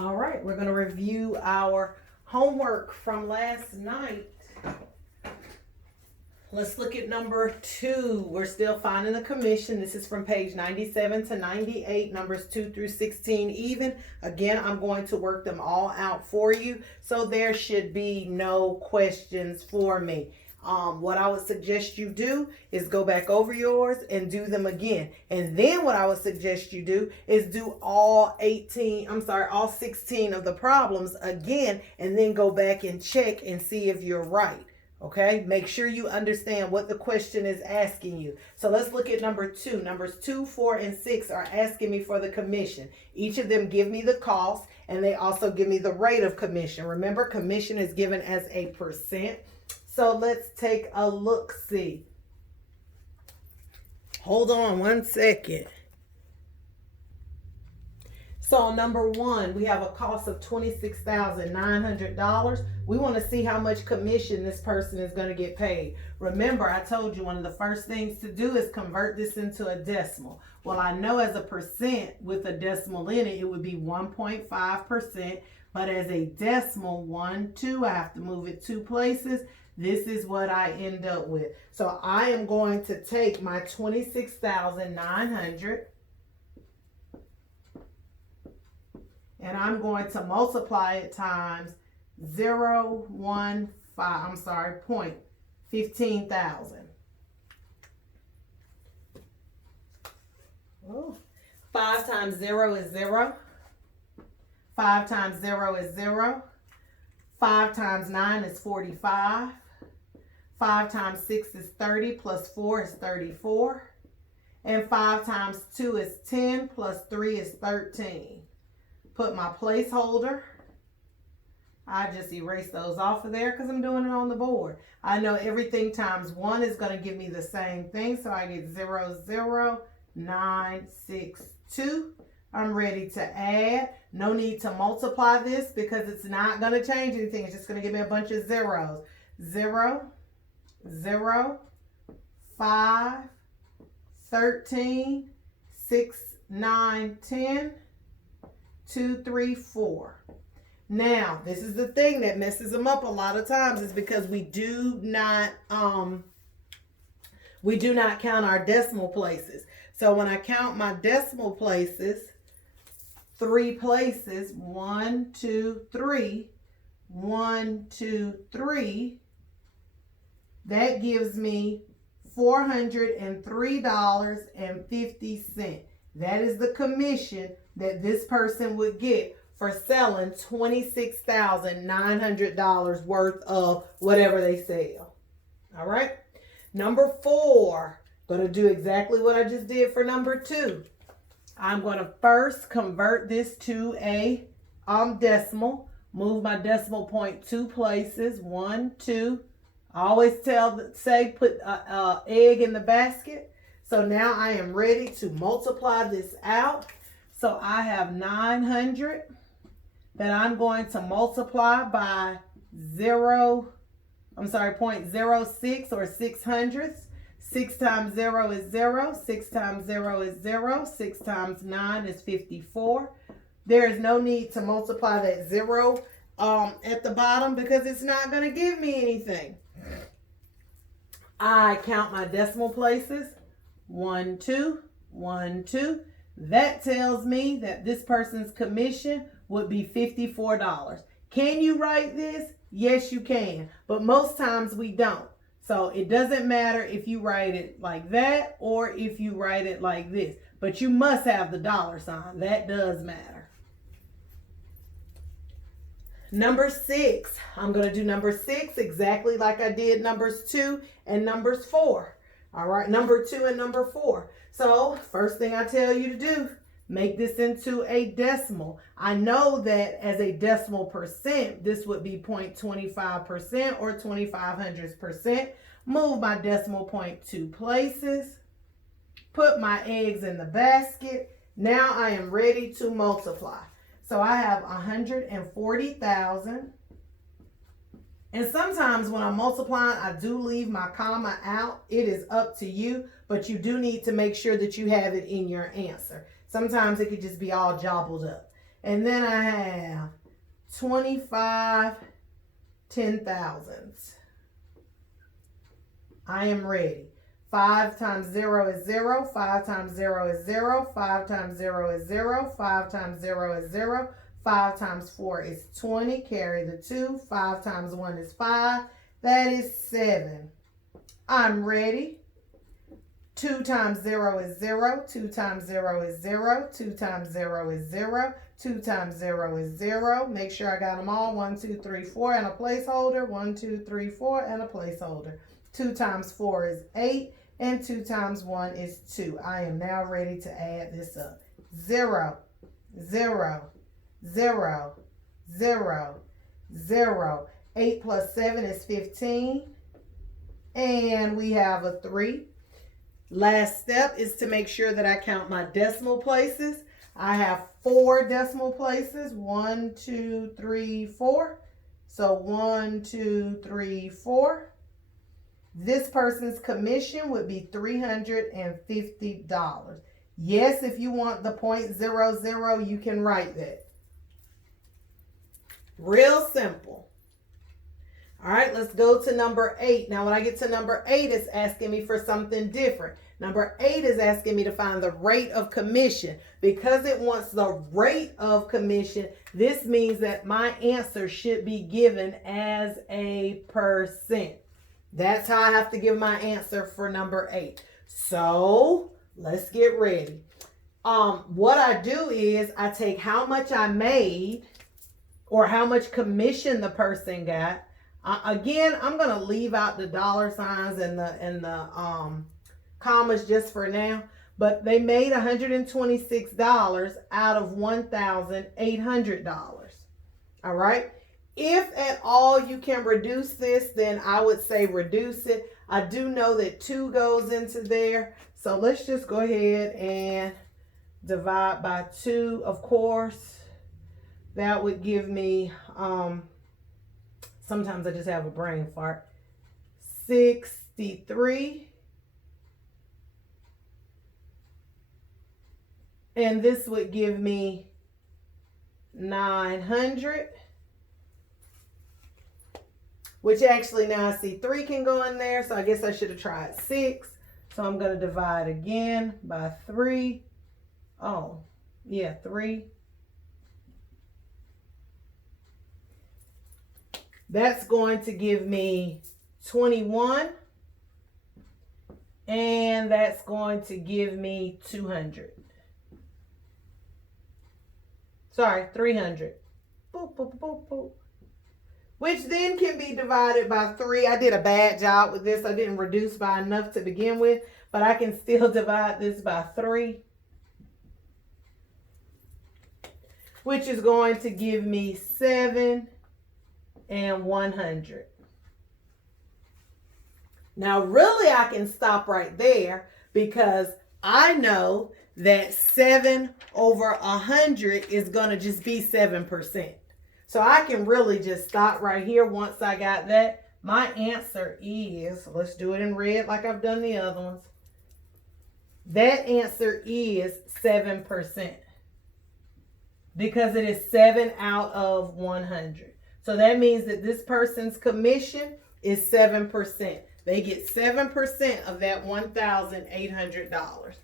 All right, we're going to review our homework from last night. Let's look at number 2. We're still finding the commission. This is from page 97 to 98, numbers 2 through 16 even. Again, I'm going to work them all out for you, so there should be no questions for me. What I would suggest you do is go back over yours and do them again. And then what I would suggest you do is do all 16 of the problems again, and then go back and check and see if you're right. Okay, make sure you understand what the question is asking you. So let's look at number 2. Numbers 2, 4, and 6 are asking me for the commission. Each of them give me the cost, and they also give me the rate of commission. Remember, commission is given as a percent. So let's take a look-see. Hold on one second. So number 1, we have a cost of $26,900. We want to see how much commission this person is going to get paid. Remember, I told you one of the first things to do is convert this into a decimal. Well, I know as a percent with a decimal in it, it would be 1.5%. But as a decimal, 1, 2, I have to move it 2 places. This is what I end up with. So I am going to take my 26,900 and I'm going to multiply it times 0.15,000. Oh, 5 times 0 is 0. 5 times 0 is 0. 5 times 9 is 45. 5 times 6 is 30, plus 4 is 34. And 5 times 2 is 10, plus 3 is 13. Put my placeholder. I just erase those off of there because I'm doing it on the board. I know everything times 1 is going to give me the same thing, so I get 00962. I'm ready to add. No need to multiply this because it's not going to change anything. It's just going to give me a bunch of zeros. 0, 0, 5, 13, 6, 9, 10, 2, 3, 4. Now, this is the thing that messes them up a lot of times, is because we do not count our decimal places. So when I count my decimal places, 3 places, 1, 2, 3, 1, 2, 3, that gives me $403.50. That is the commission that this person would get for selling $26,900 worth of whatever they sell. All right. Number 4, going to do exactly what I just did for number 2. I'm going to first convert this to a decimal. Move my decimal point 2 places. 1, 2. I always put an egg in the basket. So now I am ready to multiply this out. So I have 900 that I'm going to multiply by 0.06 or 600ths. 6 times 0 is 0. 6 times 0 is 0. 6 times 9 is 54. There is no need to multiply that 0 at the bottom because it's not going to give me anything. I count my decimal places. 1, 2, 1, 2. That tells me that this person's commission would be $54. Can you write this? Yes, you can. But most times we don't. So it doesn't matter if you write it like that or if you write it like this. But you must have the dollar sign. That does matter. Number 6. I'm going to do number 6 exactly like I did numbers 2 and numbers 4. All right, number 2 and number 4. So first thing I tell you to do, make this into a decimal. I know that as a decimal percent, this would be 0.25% or 0.2500%. Move my decimal point 2 places. Put my eggs in the basket. Now I am ready to multiply. So I have 140,000. And sometimes when I'm multiplying, I do leave my comma out. It is up to you, but you do need to make sure that you have it in your answer. Sometimes it could just be all jobbled up. And then I have 25 10,000s. I am ready. 5 times 0 is 0. 5 times 0 is 0. 5 times 0 is 0. 5 times 0 is 0. 5 times 4 is 20. Carry the 2. 5 times 1 is 5. That is 7. I'm ready. 2 times 0 is 0. 2 times 0 is 0. 2 times 0 is 0. 2 times 0 is 0. Make sure I got them all. 1, 2, 3, 4 and a placeholder. 1, 2, 3, 4 and a placeholder. 2 times 4 is 8. And 2 times 1 is 2. I am now ready to add this up. 0, 0, 0, 0, 0. 8 plus 7 is 15. And we have a 3. Last step is to make sure that I count my decimal places. I have 4 decimal places. 1, 2, 3, 4. So 1, 2, 3, 4. This person's commission would be $350. Yes, if you want the 0.00, you can write that. Real simple. All right, let's go to number 8. Now, when I get to number 8, it's asking me for something different. Number 8 is asking me to find the rate of commission. Because it wants the rate of commission, this means that my answer should be given as a percent. That's how I have to give my answer for number 8. So let's get ready. What I do is I take how much I made or how much commission the person got. Again, I'm going to leave out the dollar signs and the commas just for now. But they made $126 out of $1,800. All right. If at all you can reduce this, then I would say reduce it. I do know that 2 goes into there. So let's just go ahead and divide by 2, of course. That would give me, sometimes I just have a brain fart, 63. And this would give me 900. Which actually now I see 3 can go in there. So I guess I should have tried 6. So I'm going to divide again by 3. Oh, yeah, 3. That's going to give me 21. And that's going to give me 200. Sorry, 300. Boop, boop, boop, boop. Which then can be divided by 3. I did a bad job with this. I didn't reduce by enough to begin with, but I can still divide this by 3, which is going to give me 7 and 100. Now, really, I can stop right there because I know that 7 over 100 is going to just be 7%. So I can really just stop right here once I got that. My answer is, let's do it in red like I've done the other ones. That answer is 7%. Because it is 7 out of 100. So that means that this person's commission is 7%. They get 7% of that $1,800.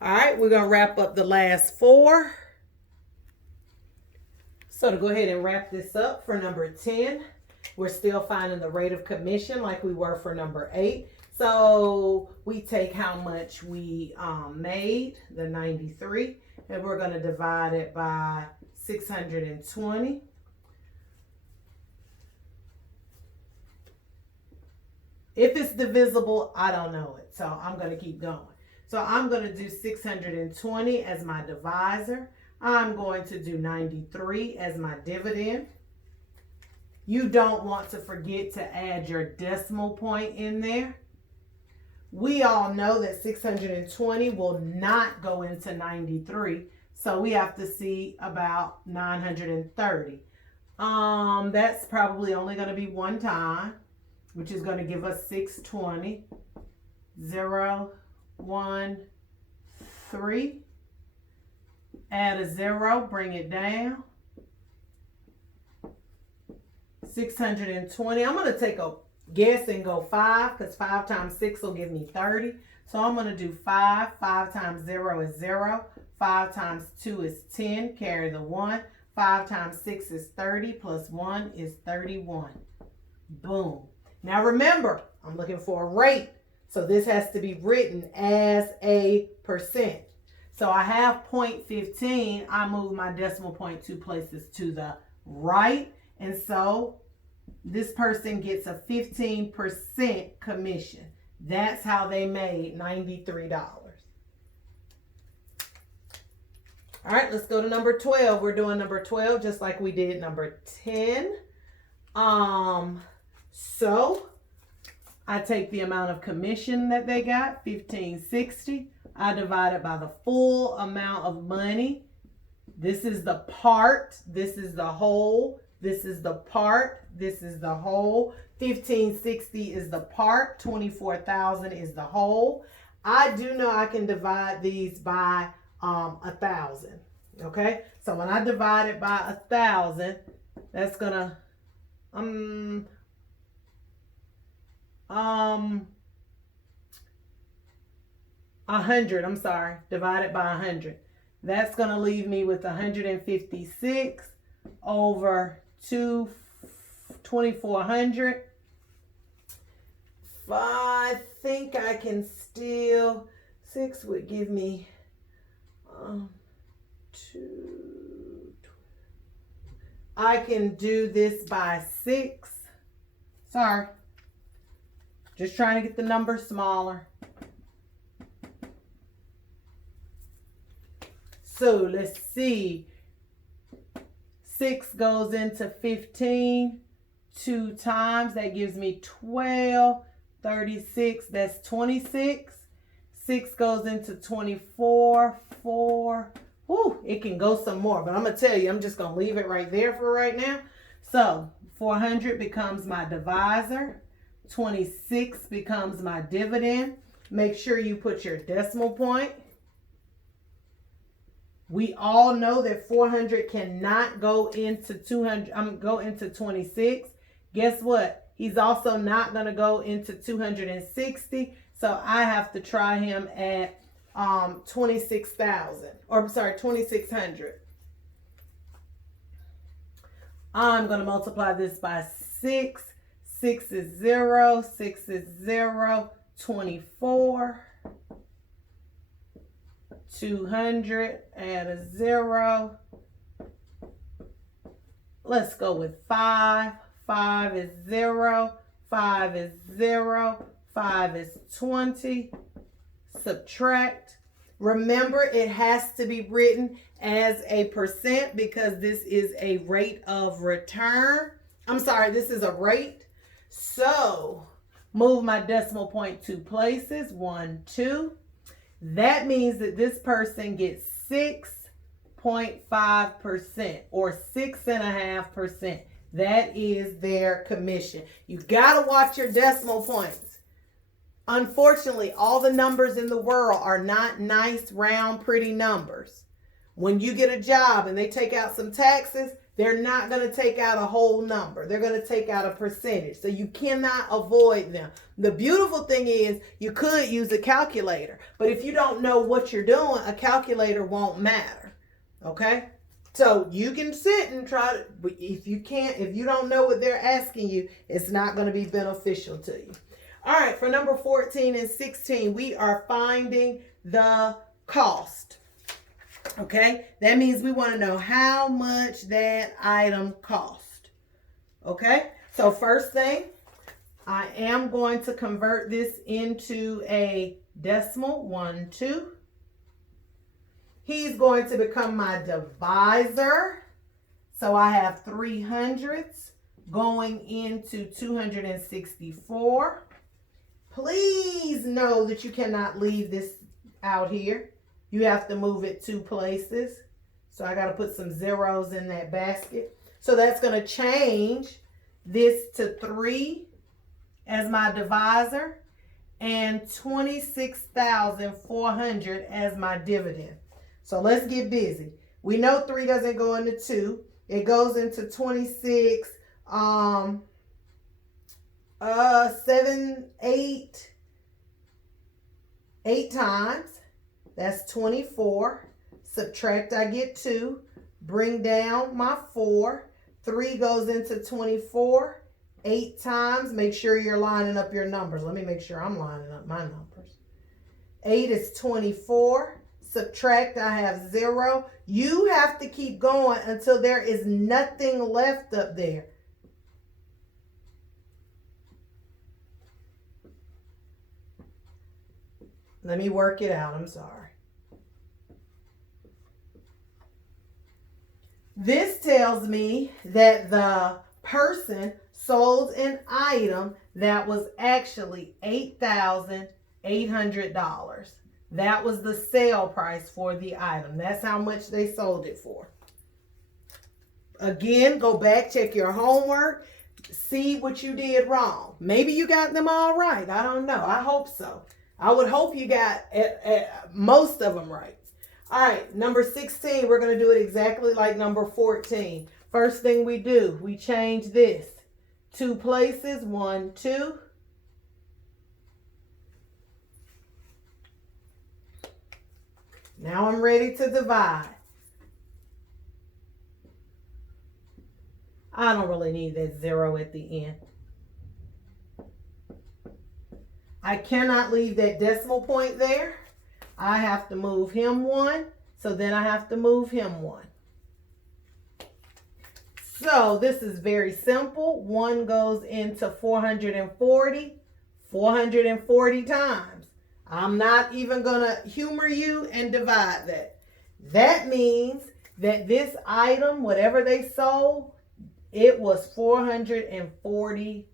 All right, we're going to wrap up the last 4. So to go ahead and wrap this up for number 10, we're still finding the rate of commission like we were for number 8. So we take how much we made, the 93, and we're going to divide it by 620. If it's divisible, I don't know it. So I'm going to keep going. So I'm going to do 620 as my divisor. I'm going to do 93 as my dividend. You don't want to forget to add your decimal point in there. We all know that 620 will not go into 93. So we have to see about 930. That's probably only going to be one time, which is going to give us 620. 0, 1, 3. add a 0, bring it down. 620. I'm going to take a guess and go 5 because 5 times 6 will give me 30. So I'm going to do 5. 5 times 0 is 0. 5 times 2 is 10. Carry the 1. 5 times 6 is 30 plus 1 is 31. Boom. Now remember, I'm looking for a rate. So this has to be written as a percent. So I have 0.15. I move my decimal point 2 places to the right. And so this person gets a 15% commission. That's how they made $93. All right, let's go to number 12. We're doing number 12 just like we did number 10. So I take the amount of commission that they got, $15.60. I divide it by the full amount of money. This is the part. This is the whole. This is the part. This is the whole. $15.60 is the part. $24,000 is the whole. I do know I can divide these by 1,000. Okay, so when I divide it by 1,000, that's gonna 100. I'm sorry, divided by 100. That's gonna leave me with 156 over 2,400. I think I can still, 6 would give me 2. I can do this by 6. Sorry. Just trying to get the number smaller. So let's see. 6 goes into 15 2 times. That gives me 12. 36. That's 26. 6 goes into 24. 4. Whew, it can go some more, but I'm going to tell you, I'm just going to leave it right there for right now. So 400 becomes my divisor. 26 becomes my dividend. Make sure you put your decimal point. We all know that 400 cannot go into 200. Go into 26. Guess what? He's also not going to go into 260. So I have to try him at 26,000. Or I'm sorry, 2,600. I'm going to multiply this by 6. 6 is 0. 6 is 0. 24. 200. Add a 0. Let's go with 5. 5 is 0. 5 is 0. 5 is 20. Subtract. Remember, it has to be written as a percent because this is a rate of return. I'm sorry, this is a rate. So move my decimal point 2 places. 1, 2. That means that this person gets 6.5% or 6.5%. That is their commission. You got to watch your decimal points. Unfortunately, all the numbers in the world are not nice, round, pretty numbers. When you get a job and they take out some taxes, they're not going to take out a whole number. They're going to take out a percentage. So you cannot avoid them. The beautiful thing is you could use a calculator. But if you don't know what you're doing, a calculator won't matter. Okay? So you can sit and try to, if you don't know what they're asking you, it's not going to be beneficial to you. All right, for number 14 and 16, we are finding the cost. Okay, that means we want to know how much that item cost. Okay, so first thing, I am going to convert this into a decimal, 1, 2. He's going to become my divisor. So I have 300s going into 264. Please know that you cannot leave this out here. You have to move it 2 places. So I got to put some zeros in that basket. So that's going to change this to 3 as my divisor and 26,400 as my dividend. So let's get busy. We know 3 doesn't go into 2. It goes into 26, 7, 8, 8 times. That's 24. Subtract, I get 2. Bring down my 4. 3 goes into 24. 8 times. Make sure you're lining up your numbers. Let me make sure I'm lining up my numbers. 8 is 24. Subtract, I have 0. You have to keep going until there is nothing left up there. Let me work it out. I'm sorry. This tells me that the person sold an item that was actually $8,800. That was the sale price for the item. That's how much they sold it for. Again, go back, check your homework, see what you did wrong. Maybe you got them all right. I don't know. I hope so. I would hope you got most of them right. All right, number 16, we're going to do it exactly like number 14. First thing we do, we change this. 2 places, 1, 2. Now I'm ready to divide. I don't really need that 0 at the end. I cannot leave that decimal point there. I have to move him 1, so then I have to move him 1. So this is very simple. 1 goes into 440 times. I'm not even going to humor you and divide that. That means that this item, whatever they sold, it was $440.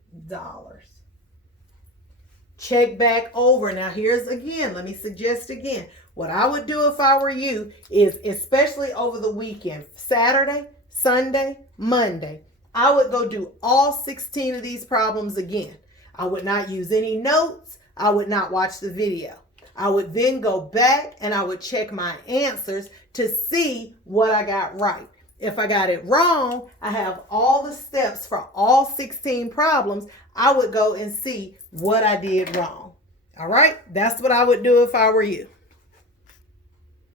Check back over. Now here's again, let me suggest again. What I would do if I were you is, especially over the weekend, Saturday, Sunday, Monday, I would go do all 16 of these problems again. I would not use any notes. I would not watch the video. I would then go back and I would check my answers to see what I got right. If I got it wrong, I have all the steps for all 16 problems. I would go and see what I did wrong. All right, that's what I would do if I were you.